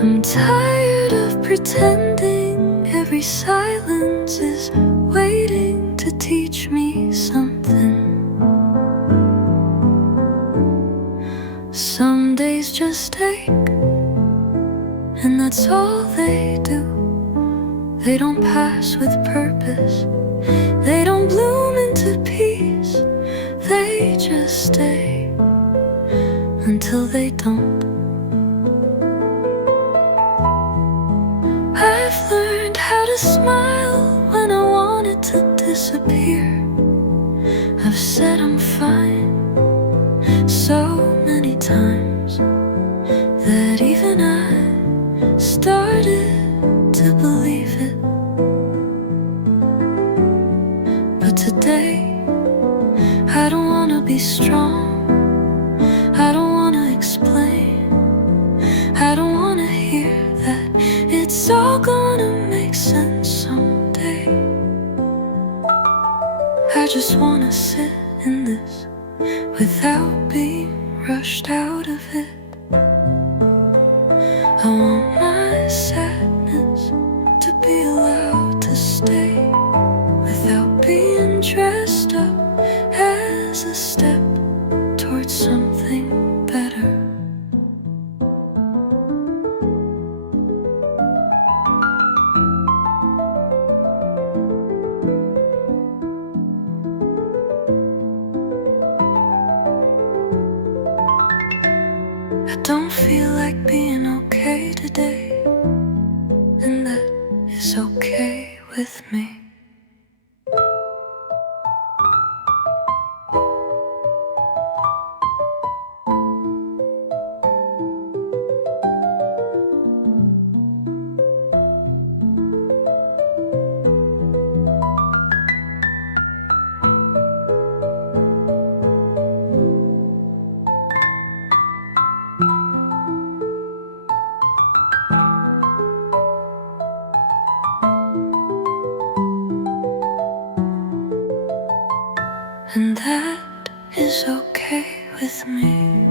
I'm tired of pretending every silence is waiting to teach me something. Some days just ache, and that's all they do. They don't pass with purpose, they don't bloom into peace. They just stay until they don't. I've learned how to smile when I wanted to disappear. I've said I'm fine so many times that even I started to believe it. But today I don't wanna be strong, I don't wanna explain, I don't wanna hear that it's all gonna make sense someday. I just wanna sit in this without being rushed out of it. I want my sadness to be allowed to stay without being dressed up as a step towards something better. I don't feel like being okay today, and that is okay with me. And that is okay with me.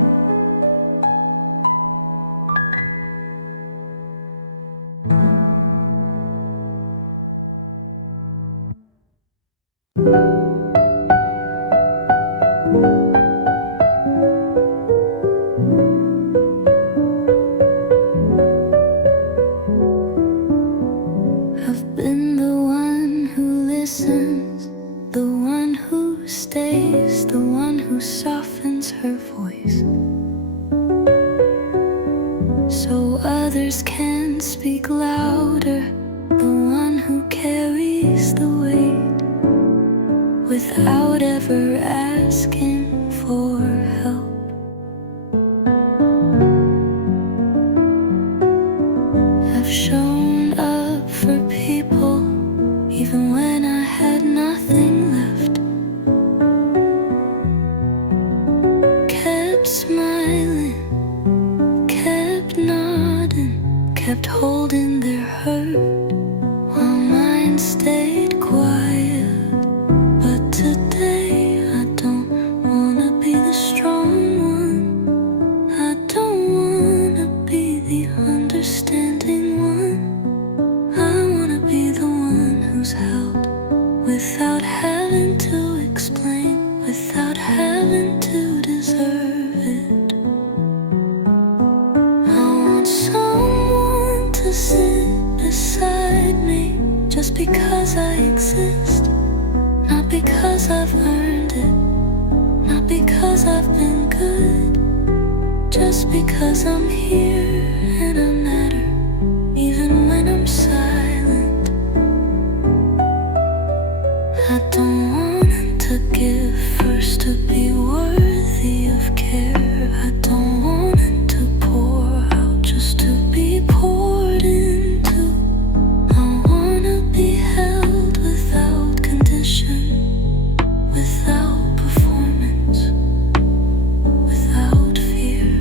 I've been the one who listens, the one who stays, the one who softens her voice, so others can speak louder, the one who carries the weight without ever asking for help. I've shown up for people even when I had nothing left, kept smiling, kept nodding, kept holding their hurt while mine stayed quiet. But today I don't wanna be the strong one, I don't wanna be the understanding one, I wanna be the one who's held without having to explain, without having to deserve it. I want someone to sit beside me just because I exist, not because I've earned it, not because I've been good, just because I'm here and I matter, even when I'm silent. I don't want to give first to be worthy of care, I don't want to pour out just to be poured into. I wanna be held without condition, without performance, without fear.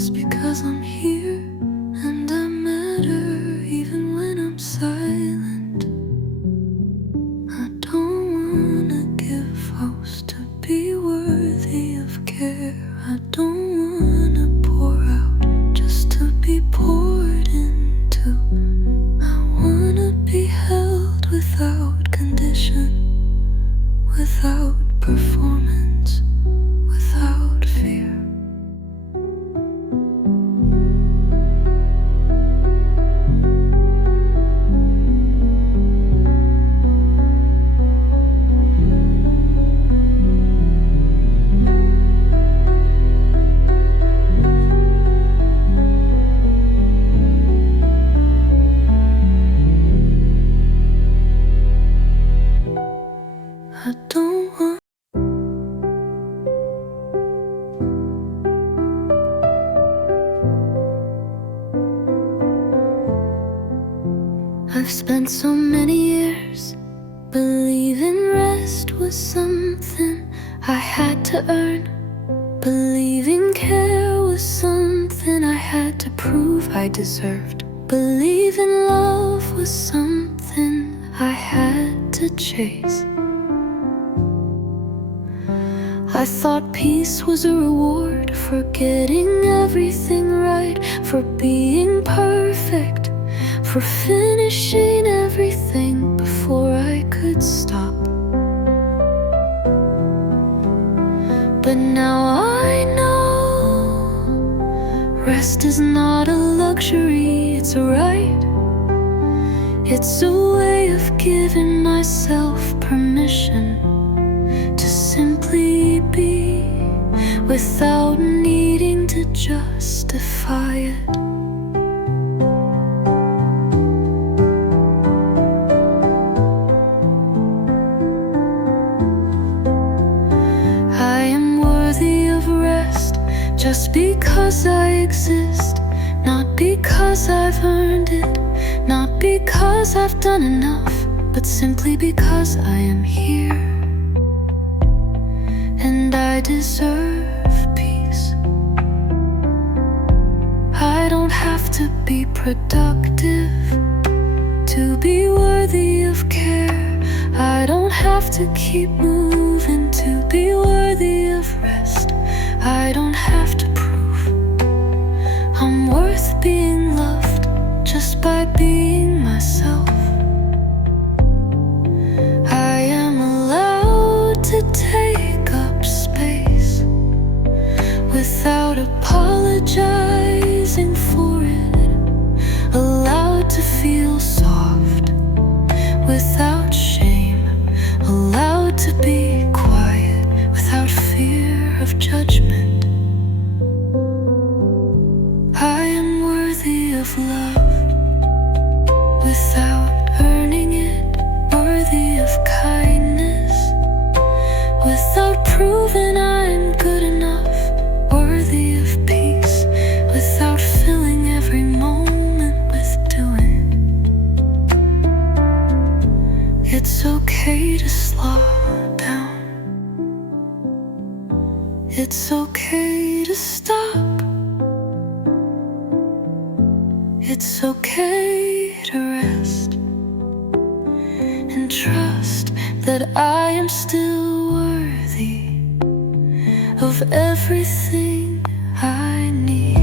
just because I'm here and I matter even when I'm silent. I don't wanna give vows to be worthy of care. I don't wanna pour out just to be poured into. I wanna be held without condition, without performance, without fear. I don't want I've spent so many years believing rest was something I had to earn, believing care was something I had to prove I deserved, believing love was something I had to chase. I thought peace was a reward for getting everything right, for being perfect, for finishing everything before I could stop. But now I know rest is not a luxury, it's a right. It's a way of giving myself permission to simply be without needing to justify it. I am worthy of rest just because I exist, not because I've earned it, not because I've done enough, but simply because I am here. And I deserve peace. I don't have to be productive to be worthy of care. I don't have to keep moving to be worthy of rest. I don't have to prove I'm worth being loved just by being myself. I am allowed to take up space without apologizing for it, allowed to feel soft without shame, allowed to be quiet without fear of judgment. I am worthy of love without earning it, worthy of kindness without proving I'm good enough, worthy of peace without filling every moment with doing. It's okay to slow down. It's okay to stop. It's okay to rest and trust that I am still worthy of everything I need.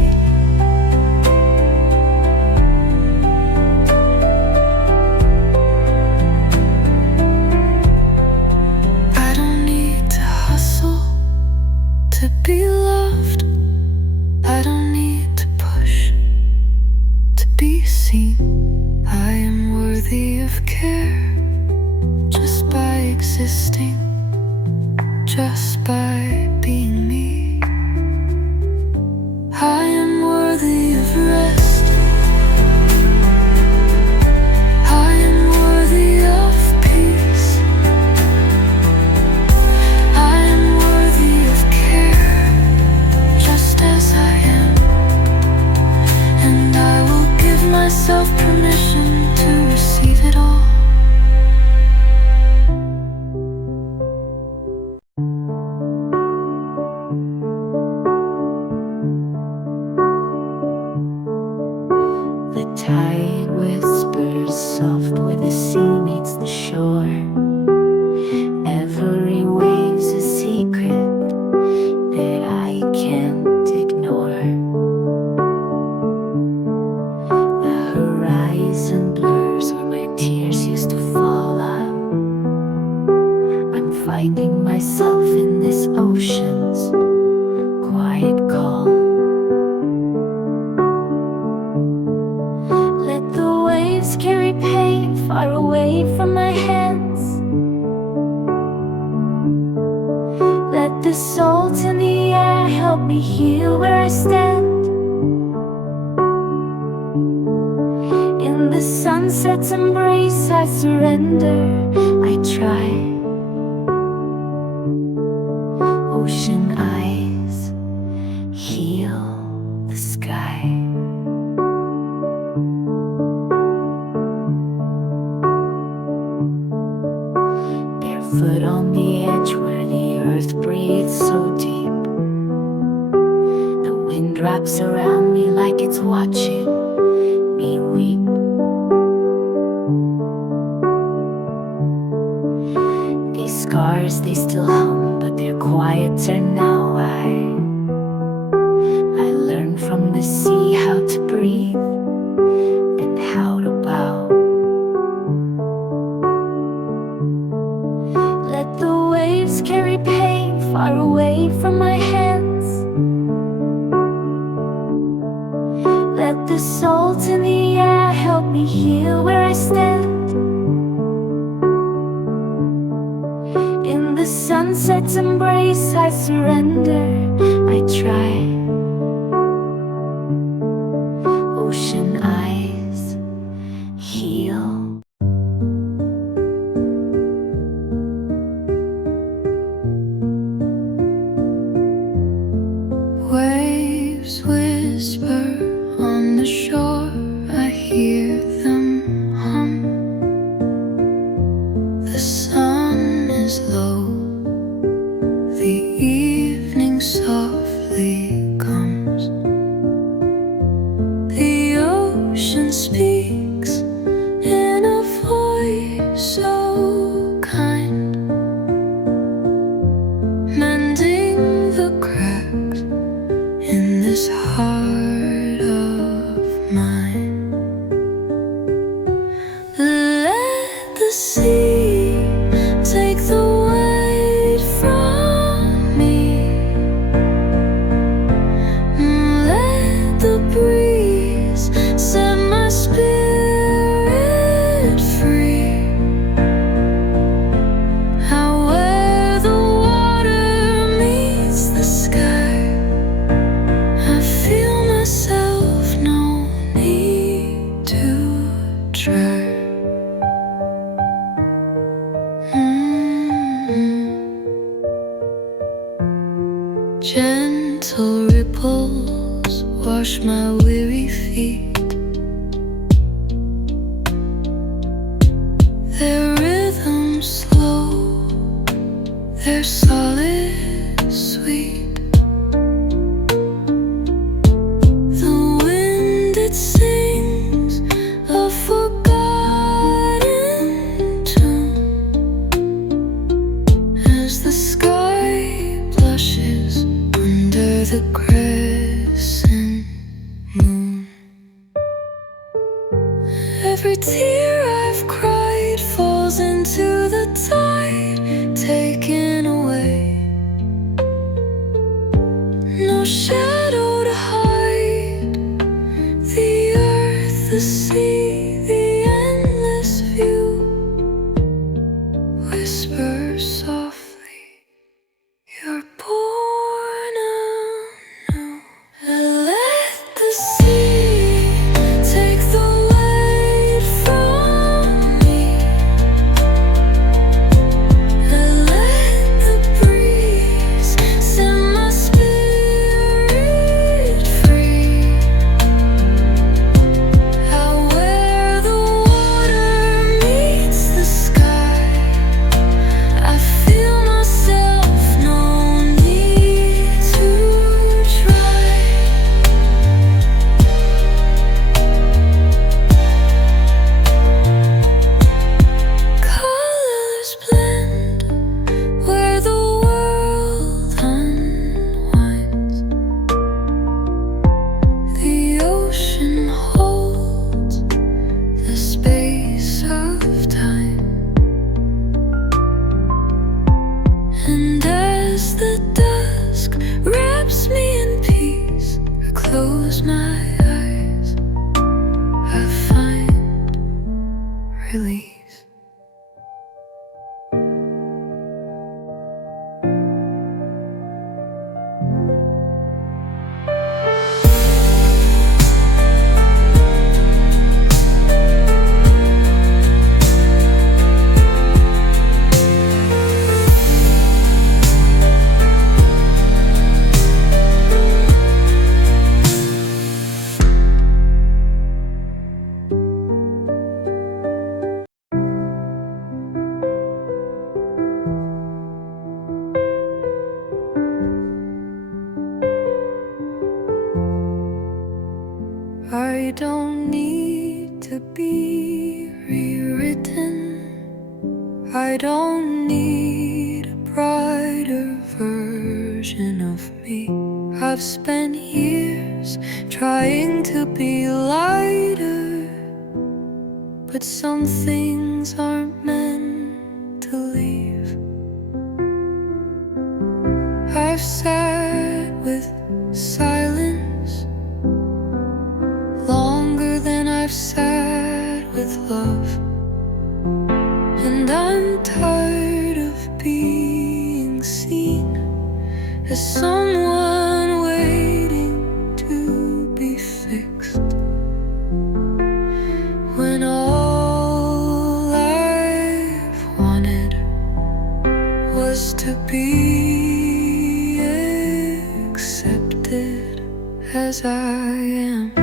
I don't need to hustle to be loved. I don't need to push to be seen. I am worthy of care just by existing, just by being me. I am worthy of rest. I am worthy of peace. I am worthy of care just as I am. And I will give myself permission to receive it all. The tide whispers soft where the sea meets the shore. Every wave's a secret that I can't ignore. The horizon blurs where my tears used to fall out. I'm finding myself in this ocean's quiet call. Let the waves carry pain far away from my hands. Let the salt in the air help me heal where I stand. In the sunset's embrace I surrender, I try. Ocean eyes heal the sky. Barefoot on the edge where the earth breathes so deep. The wind wraps around me like it's watching me weep. These scars, they still hum, but they're quieter now. I learned from the sea how to breathe and how to bow. Let the waves carry pain far away from my hands. Let the salt in the air help me heal where I stand. In the sunset's embrace I surrender, I try. Ocean eyes heal. Waves whisper on the shore, I hear them hum. The sun is low, the evening softly comes. The ocean speaks in a voice so kind, mending the cracks in this heart of mine. Let the sea take the weight from me. Let the breeze set my spirit free. Out where the water meets the sky, I feel myself, no need to try. Gentle ripples wash my weary feet. Their rhythm slow, their solid sweet. The wind, it sings a forgotten tune as the sky blushes under the crescent moon. Every tear I've cried falls into the tide, taken away. No shadow to hide. The earth, the sea, the endless view whisper softly, you're born anew. Let the sea take the weight from me. Let the breeze set my spirit free. Out where I don't need to be rewritten. I don't need a brighter version of me. I've spent years trying to be lighter, but some things aren't meant to leave. I've sat with silence longer than I've sat with love, and I'm tired of being seen as someone waiting to be fixed, when all I've wanted was to be accepted as I am.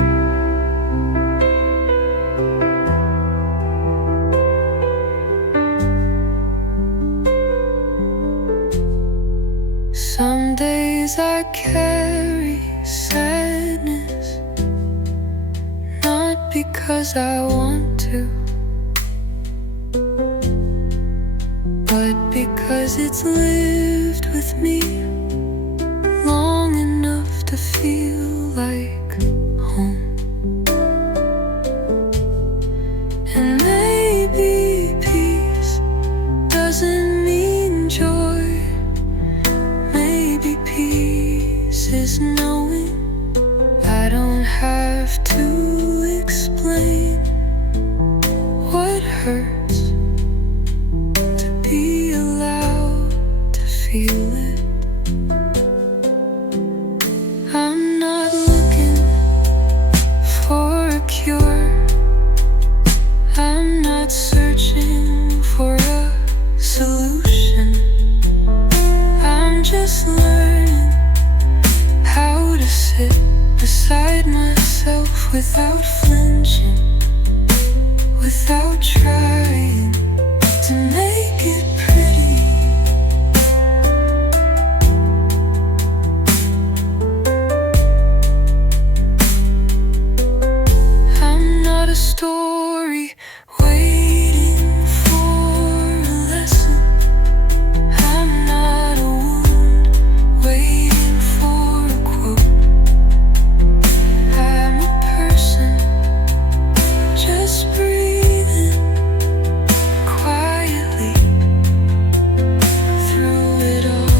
Some days I carry sadness, not because I want to, but because it's lived with me long enough to feel like home. And maybe peace doesn't mean joy. Maybe peace is knowing I don't have to explain what hurts, to be allowed to feel it. I'm not looking for a cure. I'm not searching for a solution. I'm just learning how to sit beside myself without flinching, without trying to make it pretty. I'm not a story waiting for a lesson. I'm not a wound waiting for a quote. I'm a person just breathing quietly through it all.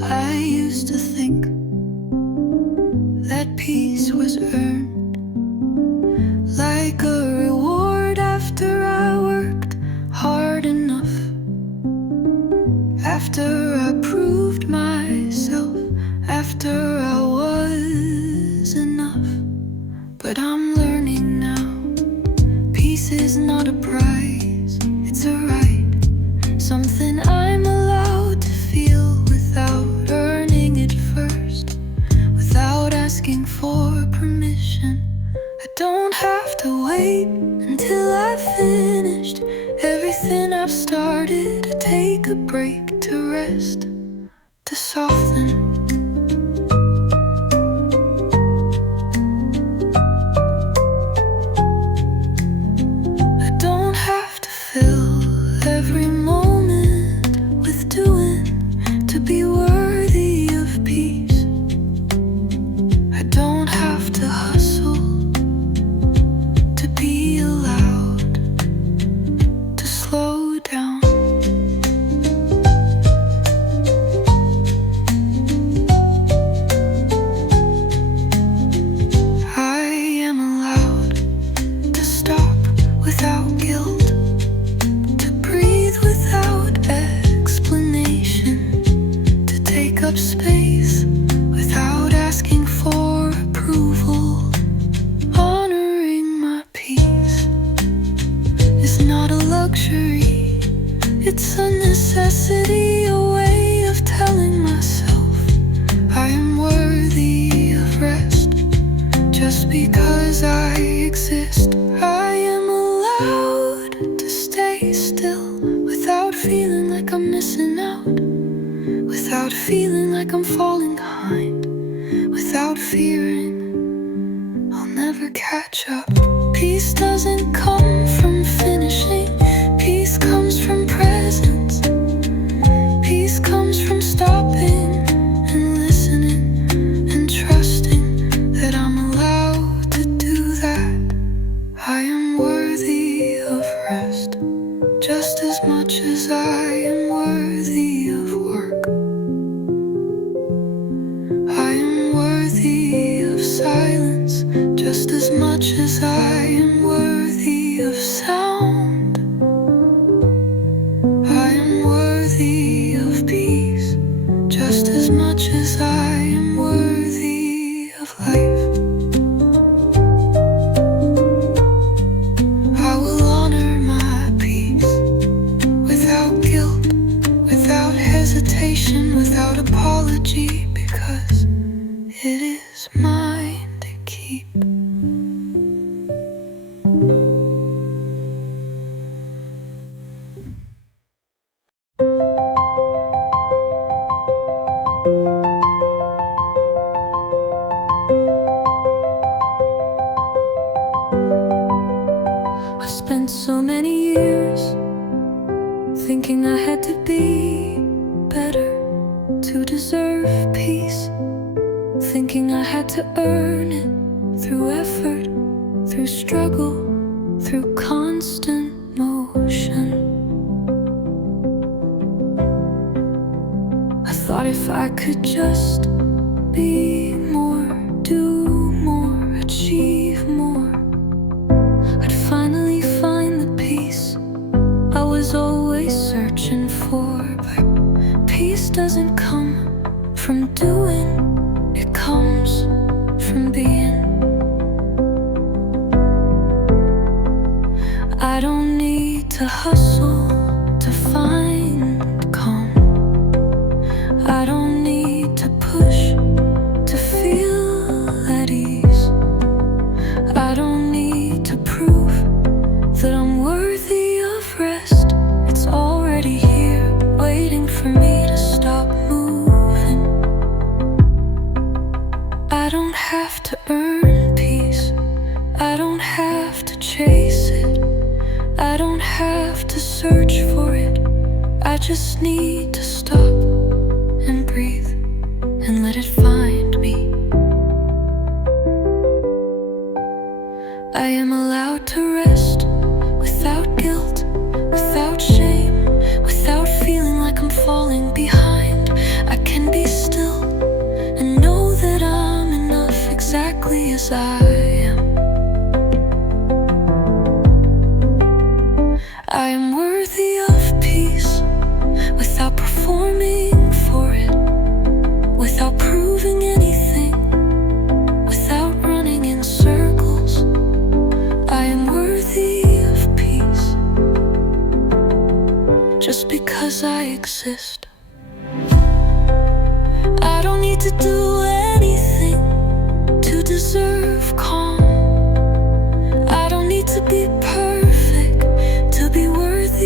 I used to think that peace was earned, like a reward after I worked hard enough, after I proved myself, after I was enough. But I'm learning now, peace is not a prize, it's a right, something I'm allowed to feel without earning it first, without asking for permission. I don't have to wait until I've finished everything I've started, to take a break, to rest, to soften. I don't have to fill every moment with doing to be worthy of peace. without fearing I'll never catch up. Peace doesn't come from finishing. Peace comes from presence. Peace comes from stopping and listening and trusting that I'm allowed to do that. I am worthy of rest just as much as I am worthy of work. I am worthy of silence just as much as I am worthy of sound. I am worthy of peace just as much as I am worthy of life. I will honor my peace without guilt, without hesitation, without apology, because it is mine to keep. I spent so many years thinking I had to be better to deserve peace, thinking I had to earn it through effort, through struggle, through constant motion. I thought if I could just be more, do more, achieve more, I'd finally find the peace I was always searching for. But peace doesn't come from doing, it comes from being. I don't need to hustle to find calm. I don't need to push to feel at ease. I don't need to prove that I'm worthy of rest. It's already here, waiting for me to stop moving. I don't have to earn peace. I don't have to chase it. I don't have to search for it. I just need to stop and breathe and let it find me. I am allowed to rest without guilt, without shame, without feeling like I'm falling behind. I can be still and know that I'm enough exactly as I am. I am worthy of peace without performing for it, without proving anything, without running in circles. I am worthy of peace just because I exist. I don't need to do anything to deserve calm. I don't need to be perfect to be worthy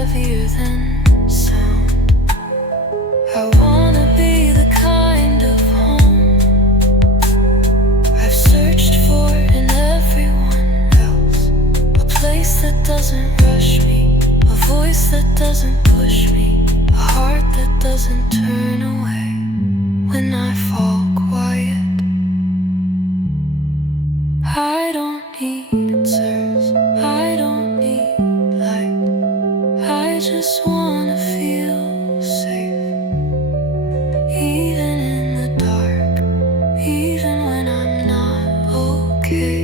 heavier than sound. I wanna be the kind of home I've searched for in everyone else. A place that doesn't rush me, a voice that doesn't push me, a heart that doesn't turn away when I fall quiet. I don't need answers, I don't need light. I just wanna feel safe, even in the dark, even when I'm not okay,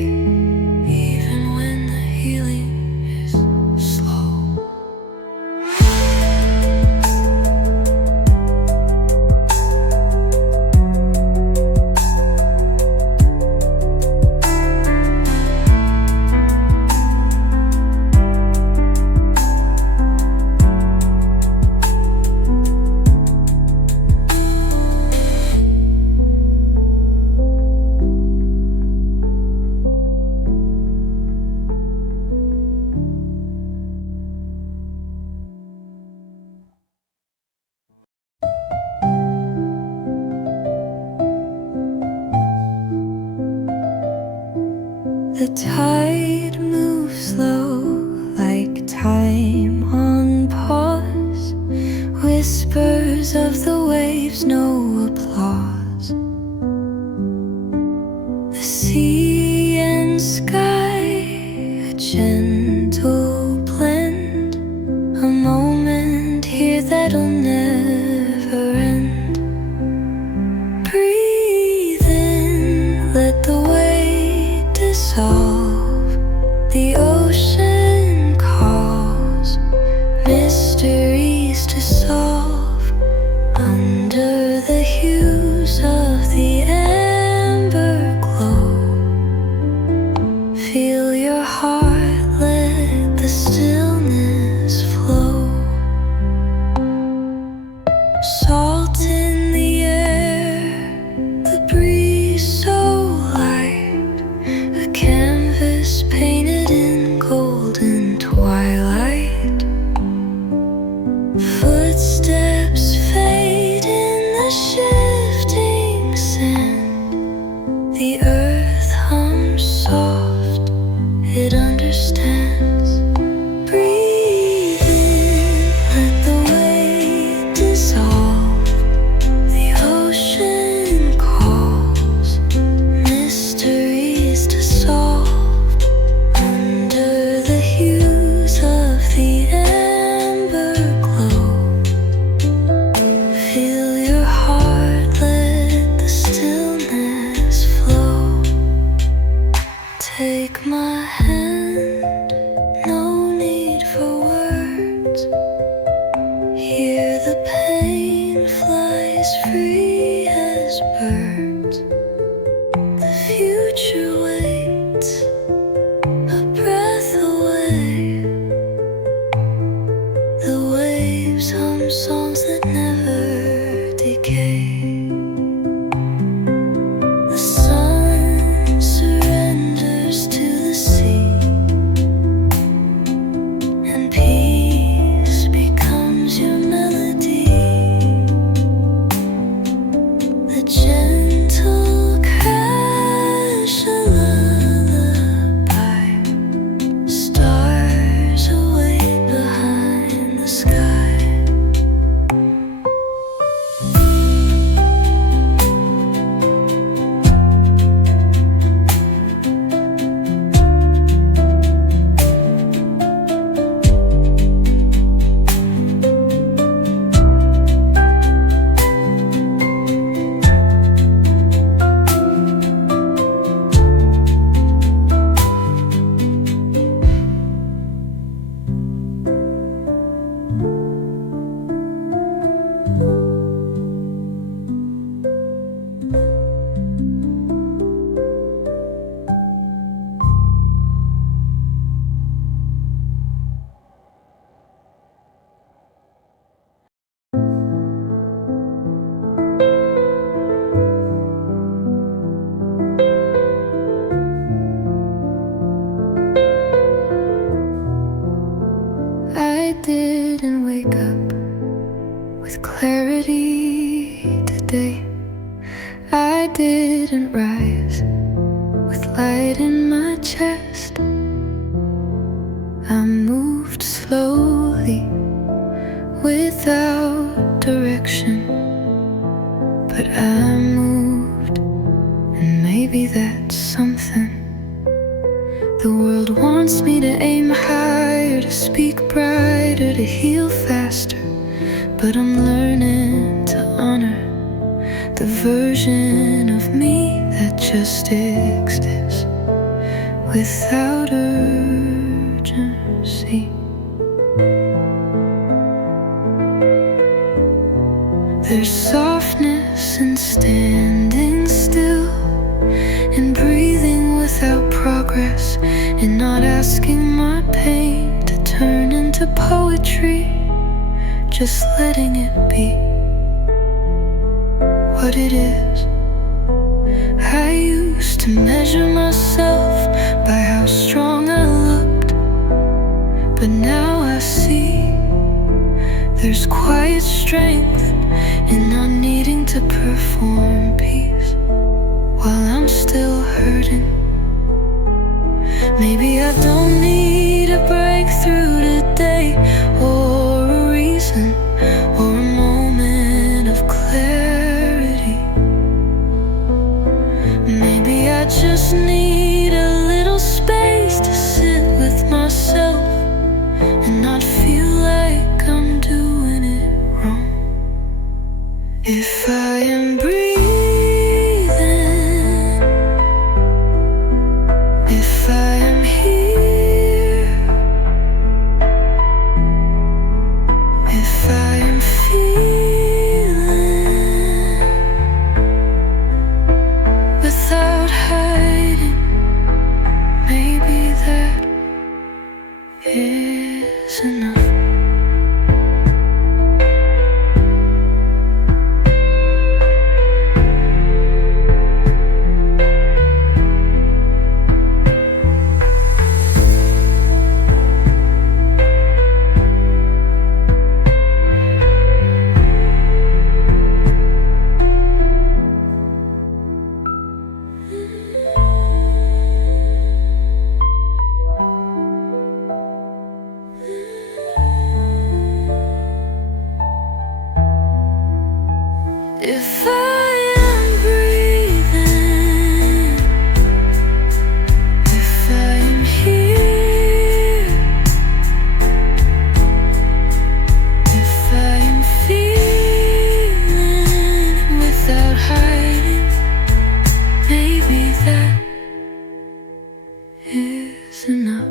even when the healing is slow. The tide moves slow, like time on pause. Whispers of the waves, no applause. The sea and sky, a gentle blend. A moment here that'll never end. Breathe in, let the weight dissolve. The ocean calls, mysteries to solve. Under the hues of the amber glow, feel your heart, let the stillness flow. Salt in the air, the breeze so light. A canvas painted in golden twilight. Footsteps fade in the shifting sand. The earth hums soft, it understands. Breathe in, let the weight dissolve. The ocean calls, mysteries to solve. Under the hues of the amber glow, feel your heart, let the stillness flow. Take my hand, no need for words. Hear the pain flies free as birds. The future waits, a breath away. The waves hum songs that never decay. The sun surrenders to the sea. chest. I moved slowly without direction, but I moved, and maybe that's something. The world wants me to aim higher, to speak brighter, to heal faster, but I'm learning to honor the version of me that just exists without urgency. There's softness in standing still, in breathing without progress, in not asking my pain to turn into poetry, just letting it be what it is. I used to measure myself by how strong I looked, but now I see there's quiet strength in not needing to perform peace while I'm still hurting. Maybe I don't need a breakthrough today, or a reason, or a moment of clarity. Maybe I just need a little space to sit with myself and not feel like I'm doing it wrong. If I am breathing, if I am here, if I am feeling without hiding, maybe that is enough. If I am breathing, if I am here, if I am feeling without hiding, maybe that is enough.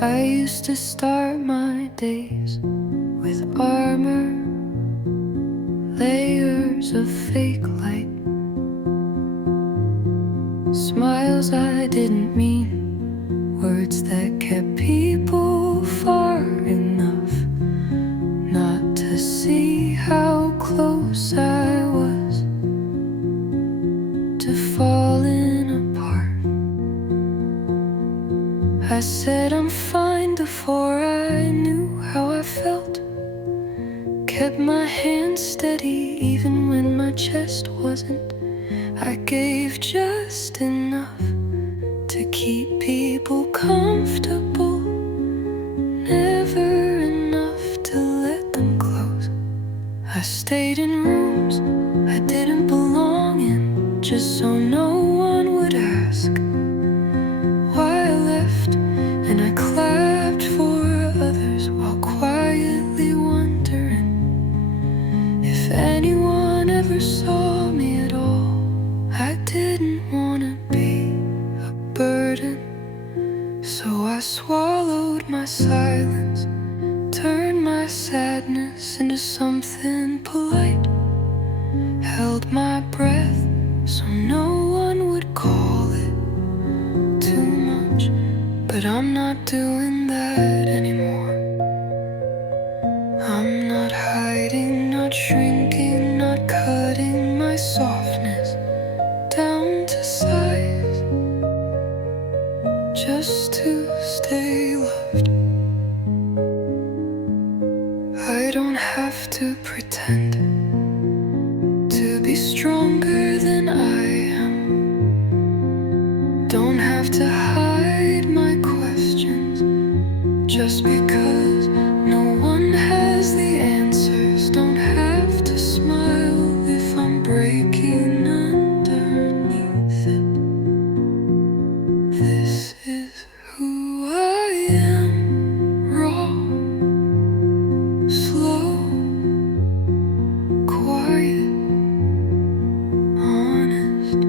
I used to start my days with armor, layers of fake light, smiles I didn't mean, words that kept people far enough not to see how close I was to falling apart. I said I'm fine before I knew how I felt, kept my hand steady even when my chest wasn't. I gave just enough to keep people comfortable, never enough to let them close. I stayed in rooms I didn't belong in, just so no one would ask why I left, and I clapped for others while quietly wondering if anyone ever saw me at all. I didn't want to be a burden, so I swallowed my silence, turned my sadness into something polite, held my breath so no one would call it too much. But I'm not doing that anymore. I'm not hiding, not shrinking, not cutting my softness down to size just to stay loved. I don't have to pretend to be stronger than I am. Don't have to hide my questions just because no one has the answers. Don't have to smile if I'm breaking underneath it. This is who I am. Raw, slow, quiet, honest.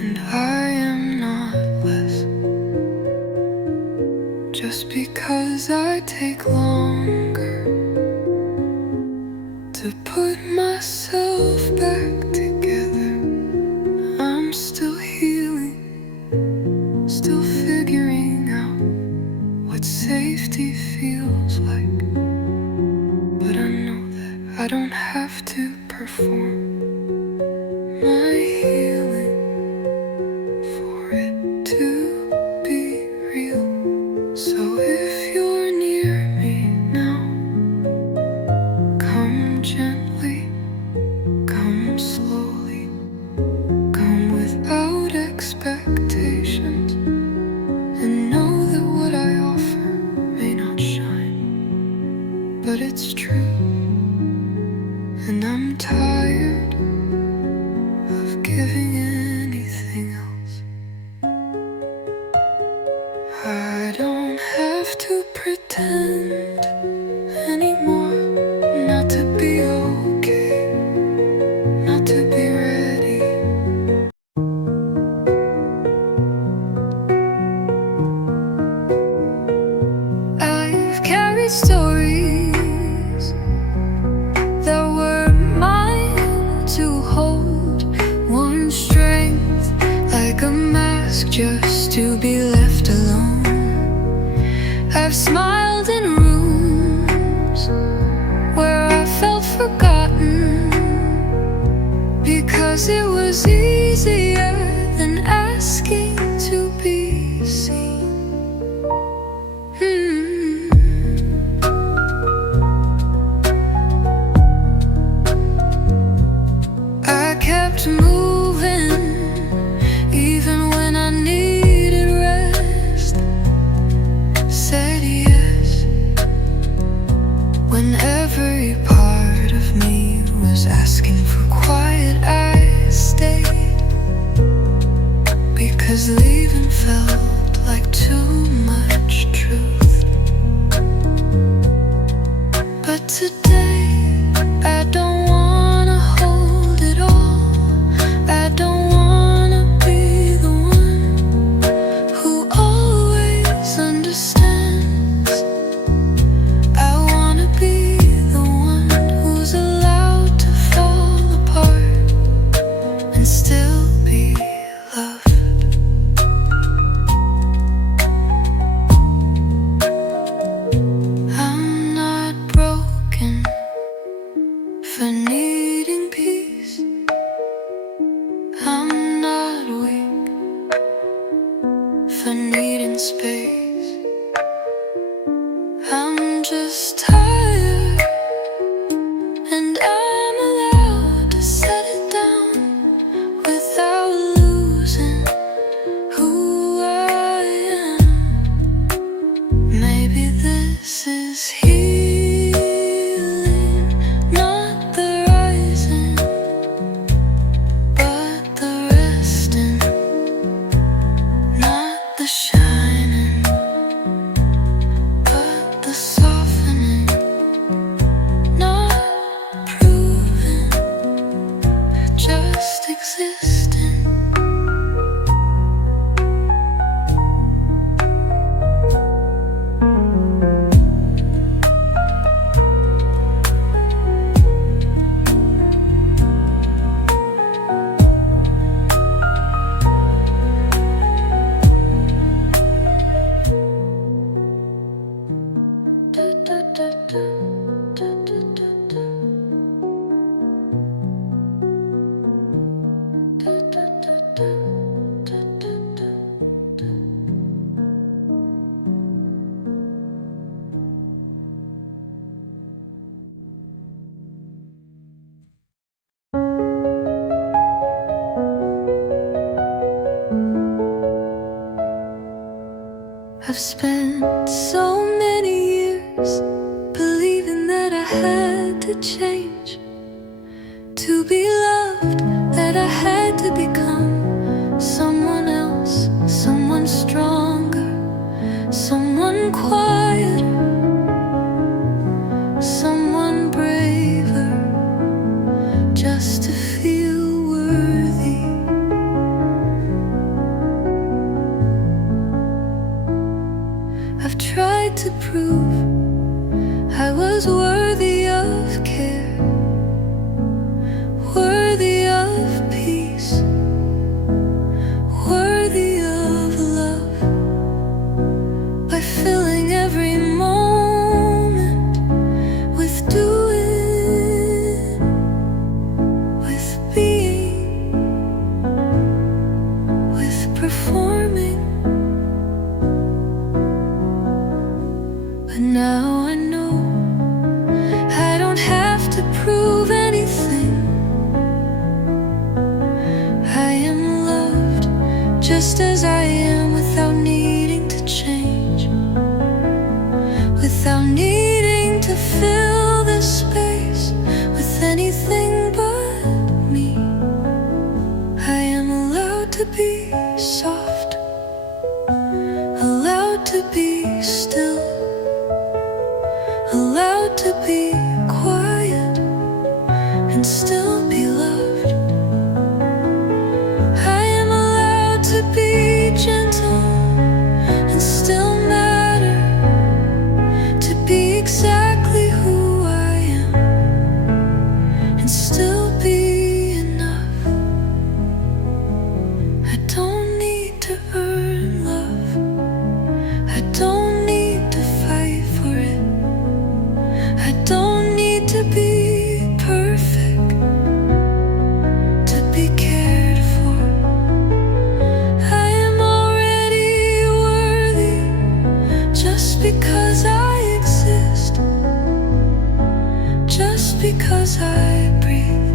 And I am not less just because I take longer to put myself back together. I'm still healing, still figuring out what safety feels like. But I know that I don't have to perform my healing for it to be real. So if you're near me now, come gently, come slowly, come without expectations, and know that what I offer may not shine, but it's true. And I'm tired of giving anything else. I don't have to pretend anymore not to be okay, not to be ready. I've carried stories that were mine to hold, one strength like a mask just to be left alone. I've smiled in rooms where I felt forgotten because it was easier than asking to be seen. I kept moving even when I needed rest. Said yes when every part of me was asking for quiet. I stayed because leaving felt like too much truth. But today I don't wanna hold it all. I don't wanna be the one who always understands. I wanna be the one who's allowed to fall apart and still be loved. I'm not broken, I've spent so many years believing that I had to change to be loved, that I had to become someone else, someone stronger, someone quieter, someone braver, just to feel worthy. I've tried to prove I was worthy of care, worthy of peace, worthy of love, by filling every moment with doing, with being, with performing. But now I know I don't have to prove anything. I am loved just as I am, without needing to change, without needing to fill this space with anything but me. I am allowed to be soft, allowed to be still, allowed to be quiet and still be loved. I am allowed to be gentle and still matter, to be exactly who I am and still be enough. I don't need to earn love, I don't need to fight for it, I don't need to be perfect to be cared for. I am already worthy just because I exist, just because I breathe,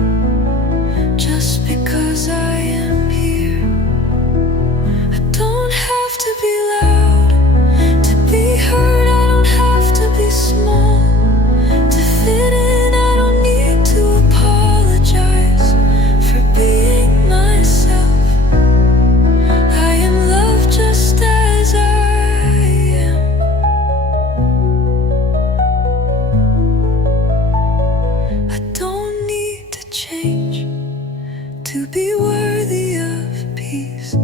just because I am here. I don't have to be loud to be heard, I don't have to be small to fit in, I don't need to apologize for being myself. I am loved just as I am. I don't need to change to be worthy of peace.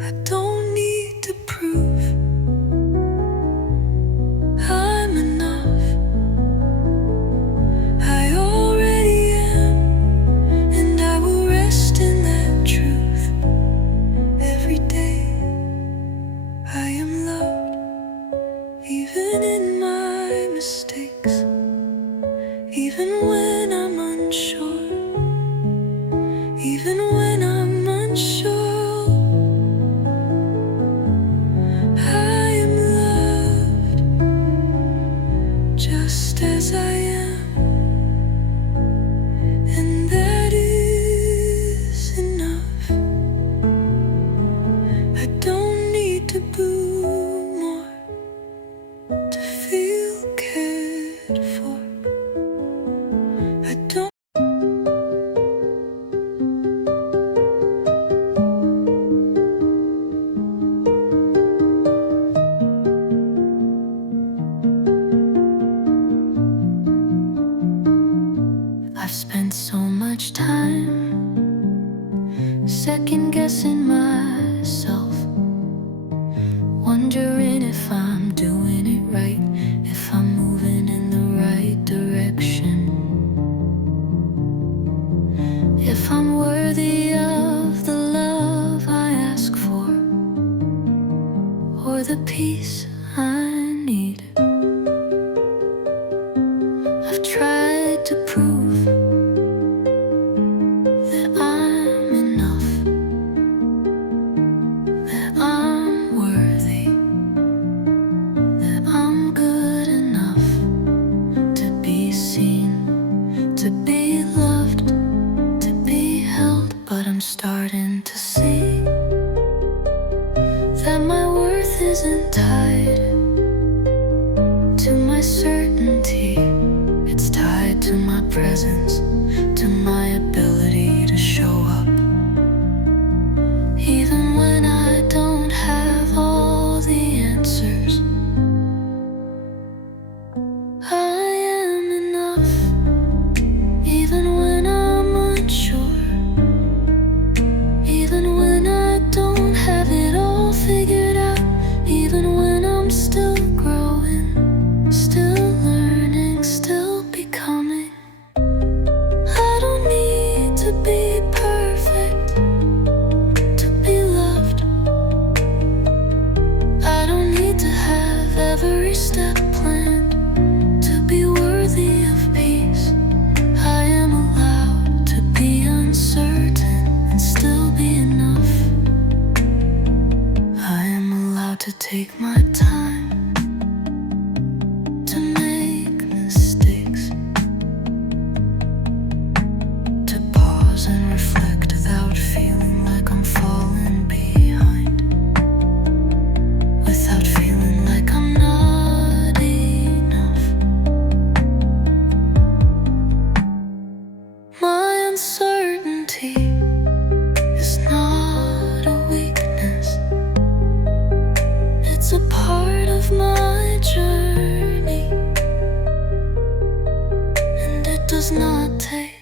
I don't need to prove I'm enough. I already am, and I will rest in that truth. Every day I am loved, even in my mistakes, even when I'm unsure, even when I'm unsure. I am loved just as I am, and that is enough. I don't need to do more to feel cared for. I don't. I've spent so much time second guessing myself, wondering if I'm doing it right, if I'm moving in the right direction, if I'm worthy of the love I ask for, or the peace I need. I've tried to prove that I'm enough. to my certainty. It's tied to my presence, to my ability to show up. Even when I don't have all the answers, I am enough. Even when I'm unsure, even when I don't have it all figured out, even when I'm still growing, still learning, still becoming. I don't need to be perfect to be loved. I don't need to have every step planned to be worthy of peace. I am allowed to be uncertain and still be enough. I am allowed to take my time to make mistakes, to pause and reflect without feeling like I'm falling behind, without feeling like I'm not enough. My uncertainty is not a weakness. It's a part of my journey, and it does not take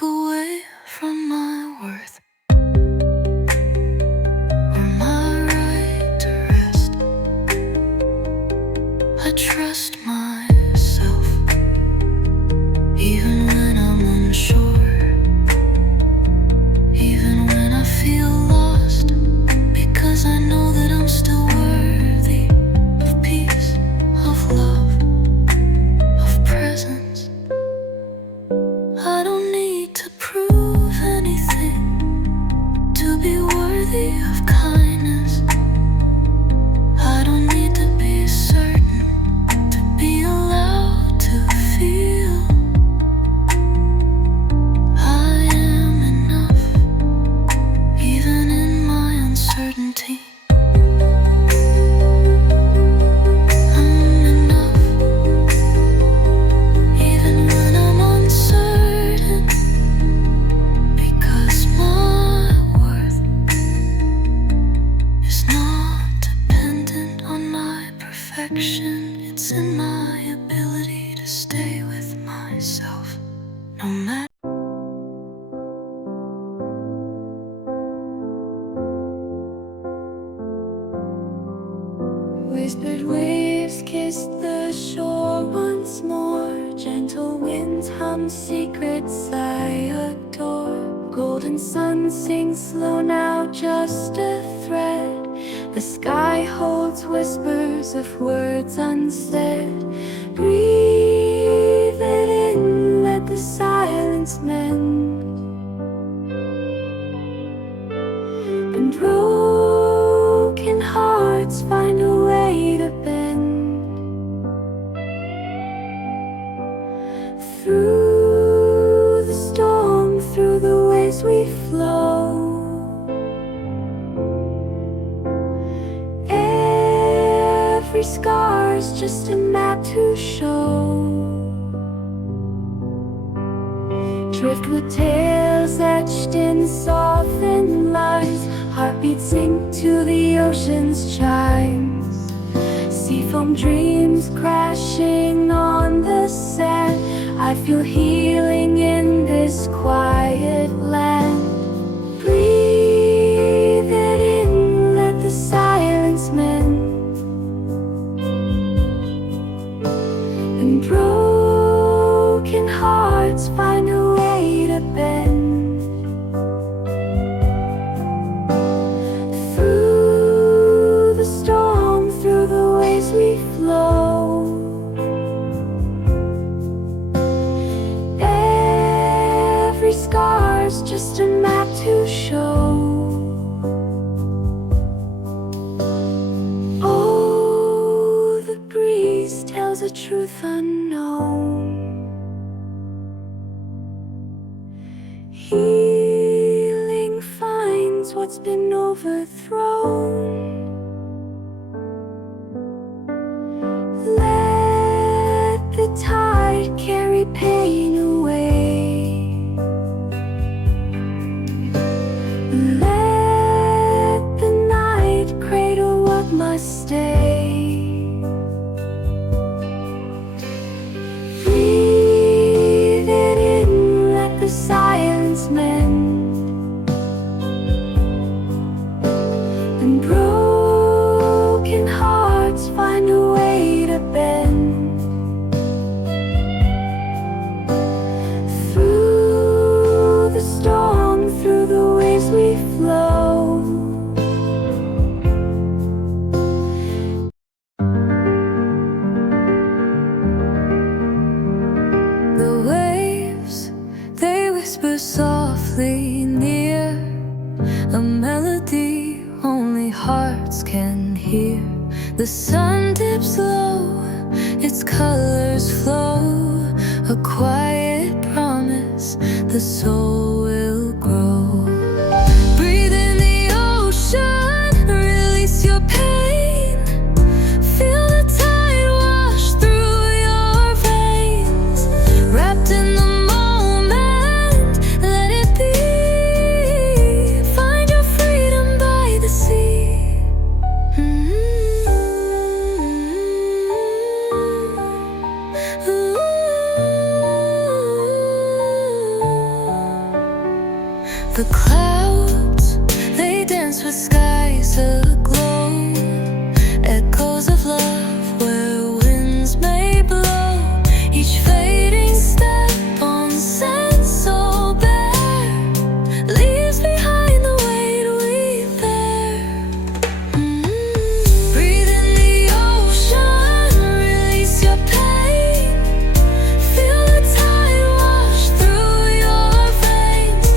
away from my worth or my right to rest. I trust myself, even when I'm unsure, even when I feel lost, because I know that I'm still worthy of peace, of love, of presence. I don't need to prove anything to be worthy of kindness. I don't need to be certain to be allowed to feel. I am enough, even in my uncertainty. I'm enough, even when I'm uncertain, because my worth is not dependent on my perfection. It's in my ability to stay with myself, no matter. Whispered waves kiss the shore once more. Gentle winds hum secrets I adore. Golden sun sings slow now, just a thread. The sky holds whispers of words unsaid. Breathe it in, let the silence mend. And broken hearts find a way to bend. Through the storm, through the waves we flow. Every scar's just a map to show. Driftwood tales etched in softened lines. Heartbeats sync to the ocean's chimes. Seafoam dreams crashing on the sand. I feel healing in this quiet land. Breathe it in, let the silence mend. And broken hearts find a way to bend. Through the storm, through the waves we flow. Every scar's just a map to show. Oh, the breeze tells a truth unknown. Healing finds what's been overthrown. Let whisper softly near, a melody only hearts can hear. The sun dips low, its colors flow, a quiet promise the soul will grow. Breathe in the ocean, release your pain. Feel the tide wash through your veins. Wrapped in the moment, let it be. Find your freedom by the sea. The clouds, they dance with skies aglow. Echoes of love where winds may blow. Each fading step on sand so bare leaves behind the weight we bear. Breathe in the ocean, release your pain. Feel the tide wash through your veins.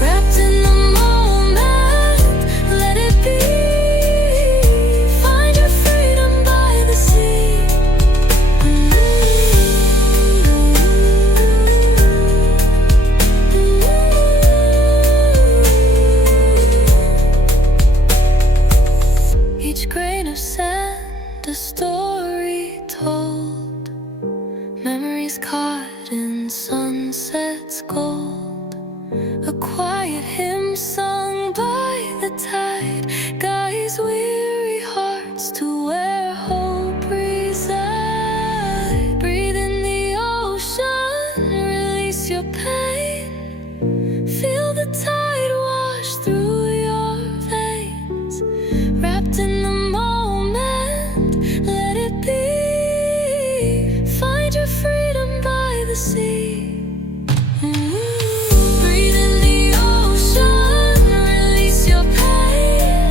Wrapped in the moment, let it be. Find your freedom by the sea. Each grain of sand, a story told. Memories caught in sunset's gold. A quiet hymn sung by the tide guides weary hearts to where hope resides. Breathe in the ocean, release your pain. Feel the tide wash through your veins. Wrapped in the moment, let it be. Find your freedom by the sea. Breathe in the ocean, release your pain.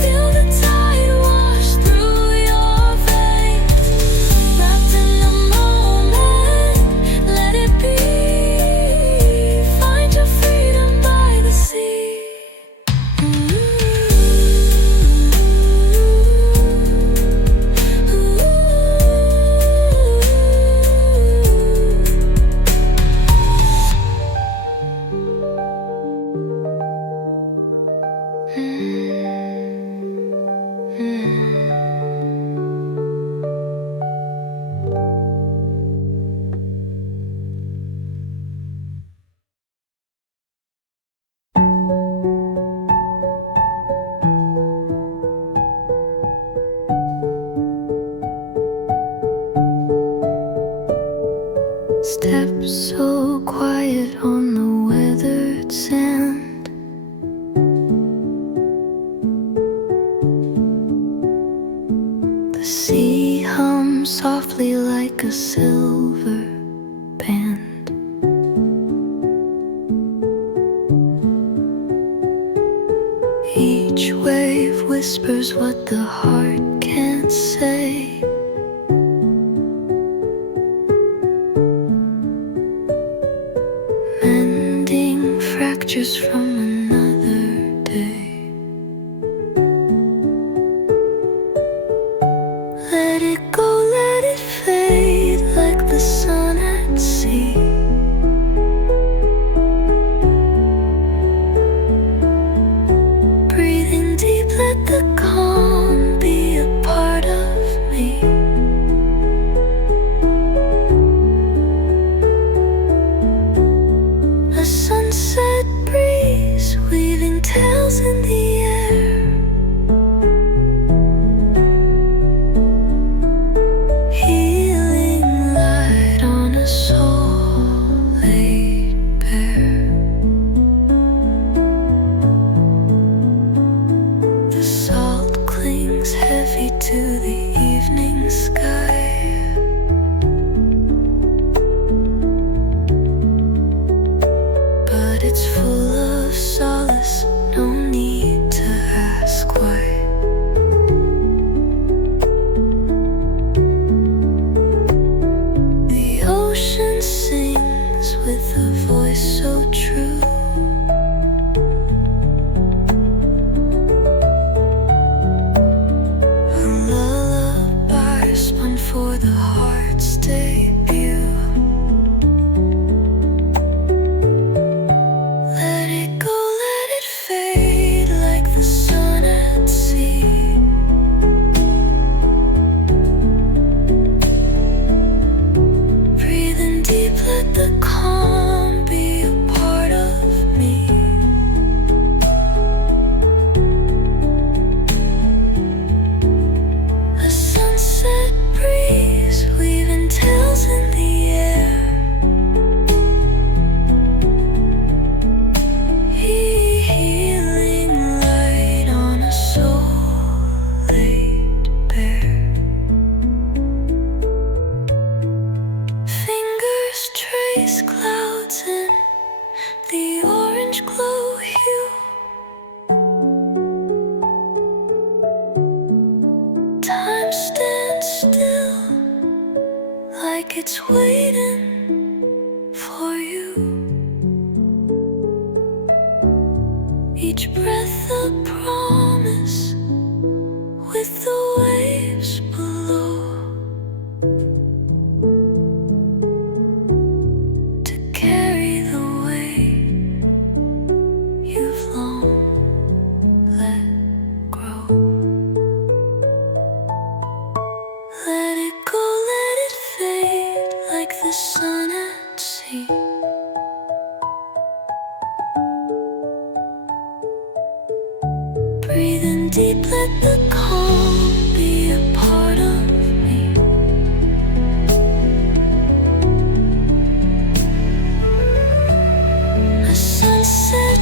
Feel the tide wash through your veins. Wrapped in the moment, let it be. Find your freedom by the sea. Steps so quiet on the weathered sand. The sea hums softly like a silver band. Each wave whispers what the heart can't say. Mending fractures from another day. Let it go, let it fade like the sun at sea. Breathing deep, let the calm be a part of me. A sunset breeze its debut. Let it go, let it fade like the sun at sea. Breathing deep, let the calm be a part of me. A sunset breeze weaving tails in the air. Healing light on a soul laid bare. Fingers trace clouds in the orange glow hue. Time stands still like it's waiting for you. Each breath a promise with the waves below, to carry the weight you've long let grow. Let it go, let it fade like the sun at sea. Breathing deep, let the calm be a part of me. A sunset.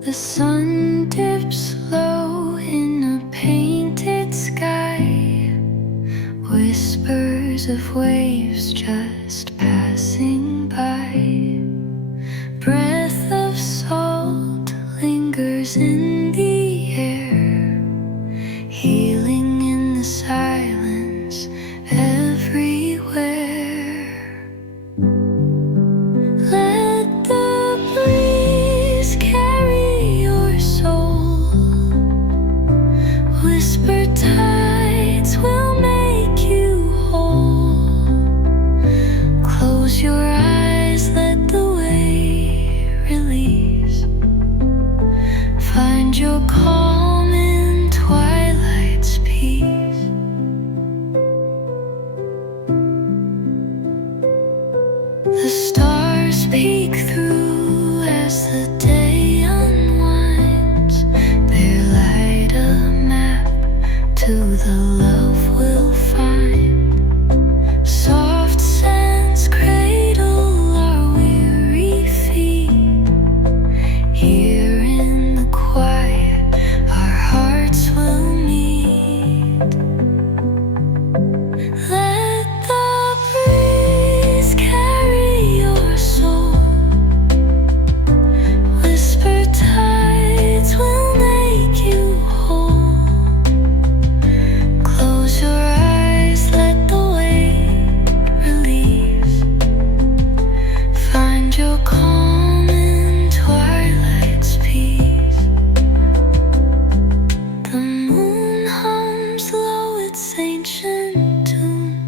The sun dips low in a painted sky. Whispers of waves just passing by. Breath of salt lingers in the air, healing in the silence everywhere. Let the breeze carry your soul. Whisper tides will make you whole. Close your eyes, let the weight release. Find your calm in twilight's peace. The stars peek through as the day unwinds. They light a map to the love we'll find. Soft sands cradle our weary feet. Here in the quiet, our hearts will meet. Let the breeze carry your soul. Whisper tides will make you whole. Close your eyes, let the weight release. Find your calm in twilight's peace. The moon hums low its ancient tune,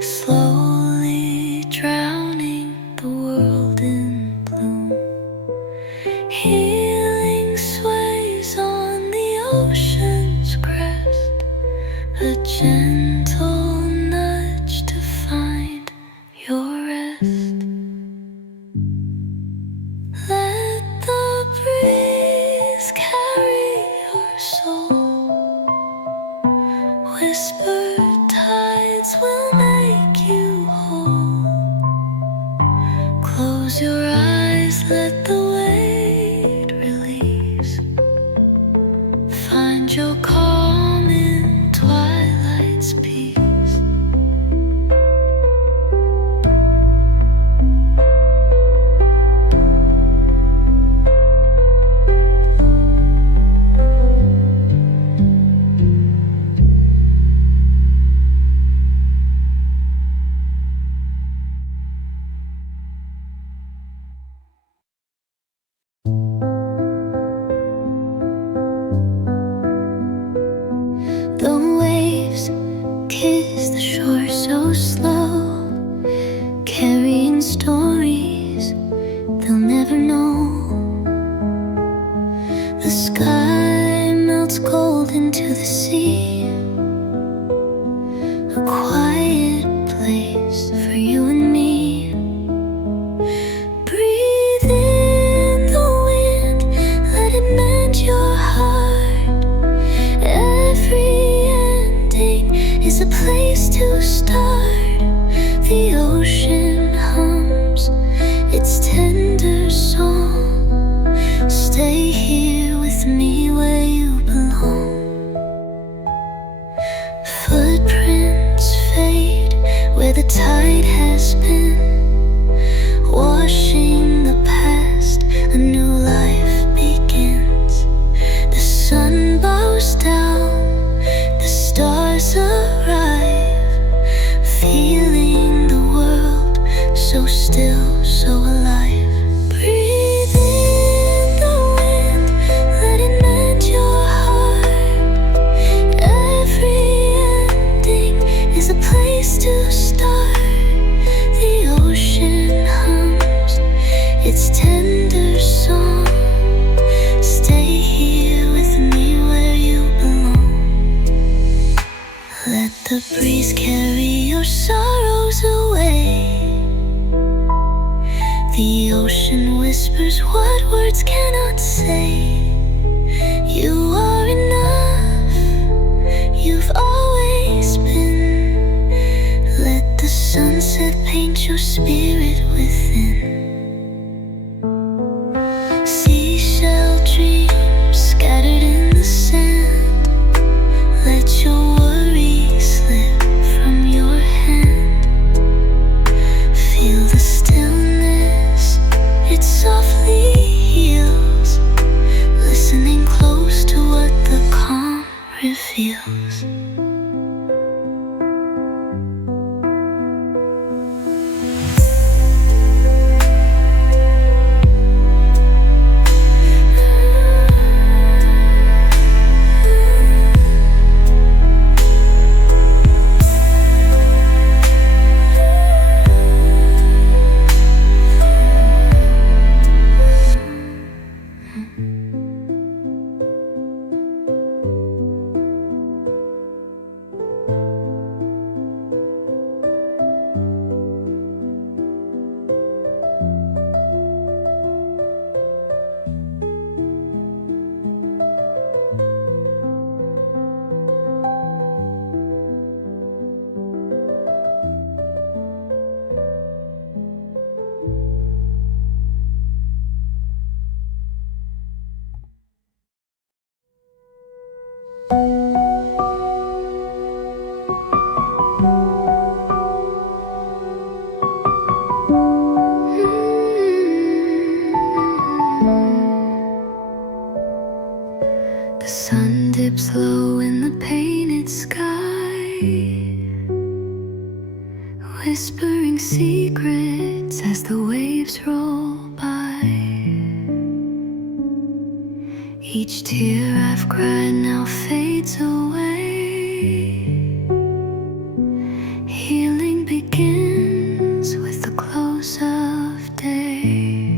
slowly drowning the world in bloom. Healing sways on the ocean's crest, a gentle nudge to find your rest. Let the breeze carry your soul. Whisper tides will make you whole. Close your eyes, let the weight release. Find your calm in twilight's peace. The ocean whispers what words cannot say. You are enough, you've always been. Let the sunset paint your spirit within. Seashell dreams scattered in the sand. Let your worries slip from your hand. Feel the stillness, it softly heals. Listening close to what the calm reveals. The sun dips low in the painted sky, whispering secrets as the waves roll by. Each tear I've cried now fades away. Healing begins with the close of day.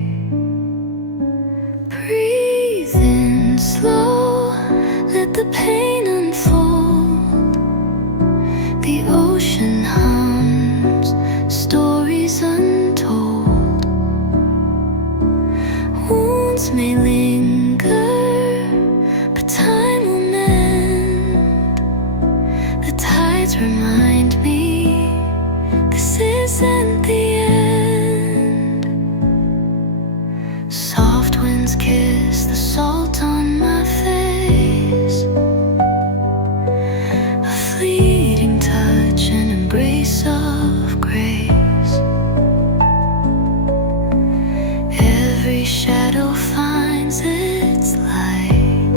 Breathe in slow, let the pain unfold. The ocean hums, stories untold. Wounds may linger, but time will mend. The tides remind me this isn't the end. Soft winds kiss the salt on my face. A fleeting touch, an embrace of grace. Every shadow finds its light.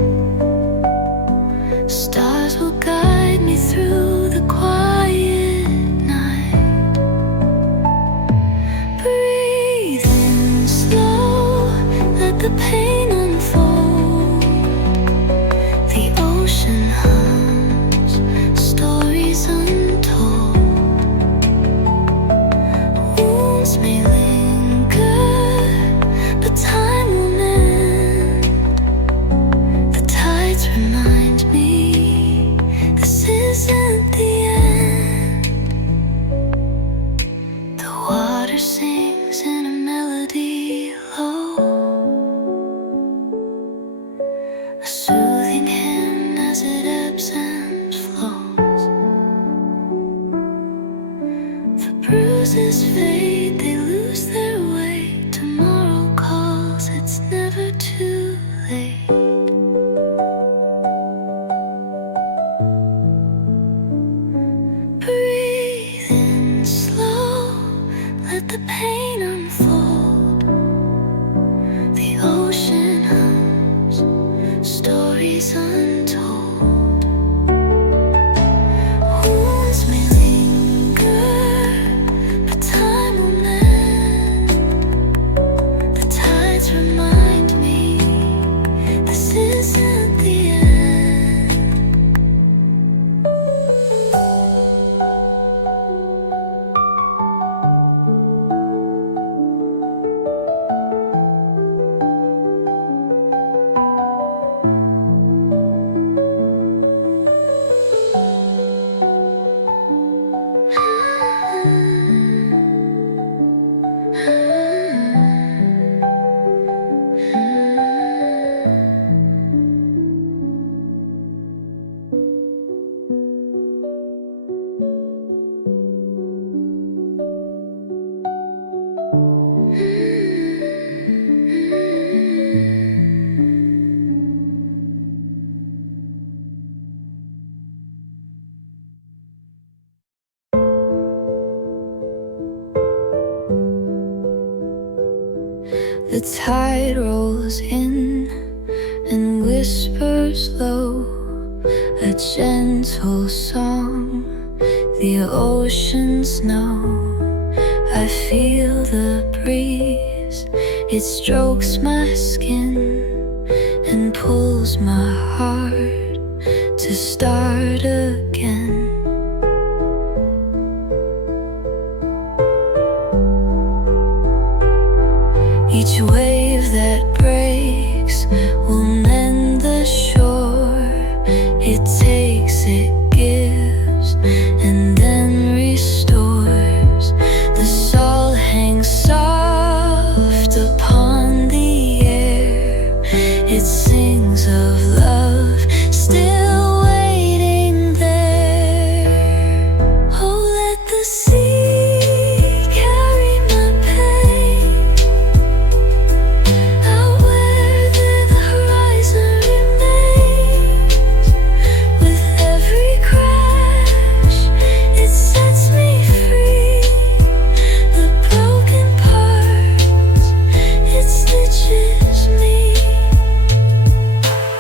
Stars will guide me through the quiet night. Breathe in slow, let the pain unfold. The ocean hums, stories untold. Wounds may linger, but time will mend. The tides remind me this isn't the end. The water sings in a melody low, a soothing hymn as it ebbs and flows. The bruises fade, they lose their weight. Tomorrow calls, it's never too late. Breathe in slow, let the pain unfold. The ocean hums, stories untold. Wounds may linger, but time will mend. The tides remind me this isn't the end. The tide rolls in and whispers low, a gentle song the oceans know. I feel the breeze, it strokes my skin and pulls my heart to start again. Each wave that breaks will mend the shore. It takes, it gives, and then restores. The salt hangs soft upon the air. It sings of love still waiting there. Oh, let the sea carry my pain out where the horizon remains. With every crash, it sets me free. The broken parts, it stitches me.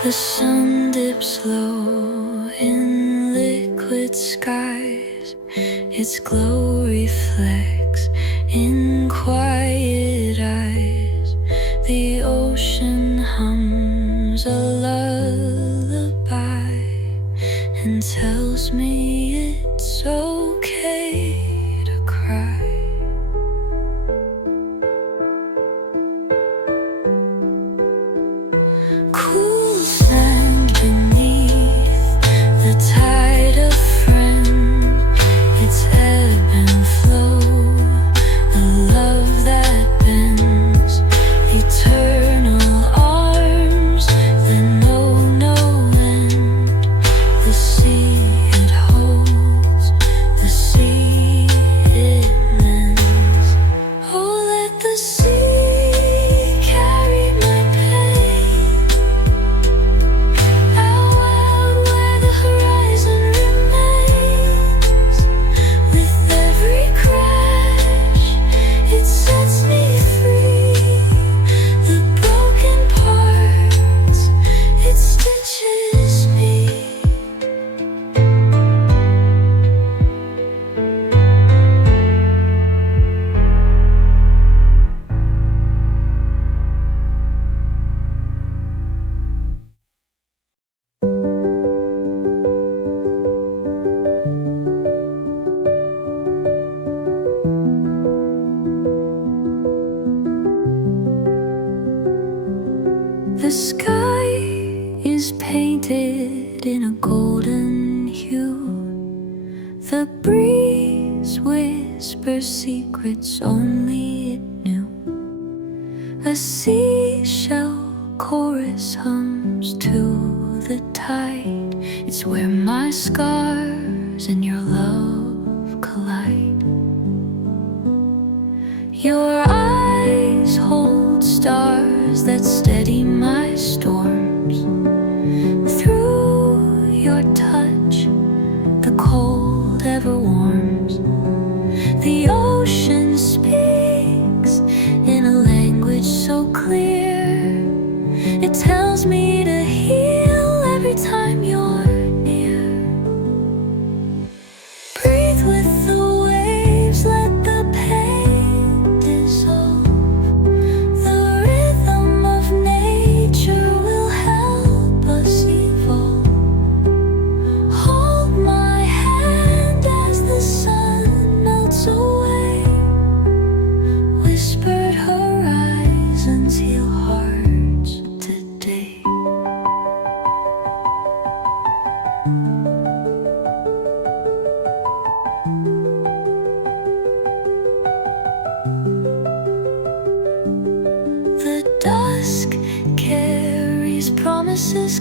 The sun dips low in liquid skies. Its glow reflects in quiet eyes. The ocean hums a lullaby and tells me it's okay to cry. Cool sand beneath the tide of friend, its ebb and flow, a love that bends, eternal arms that know no end. The sea it holds, the sea it mends. Oh, let the sea carry my pain out where the horizon remains. With every crash, it sets me free. The broken parts, it stitches me. The sky is painted in a golden hue. The breeze whispers secrets only it knew. A seashell chorus hums to the tide. It's where my scars and your love collide. Your eyes hold stars that steady my storms. Through your touch, the cold ever warms. The ocean speaks in a language so clear. It tells me to heal every time you're near. Breathe with the waves, let the pain dissolve. The rhythm of nature will help us evolve. Hold my hand as the sun melts away. Whispered horizons heal hearts today. The dusk carries promises.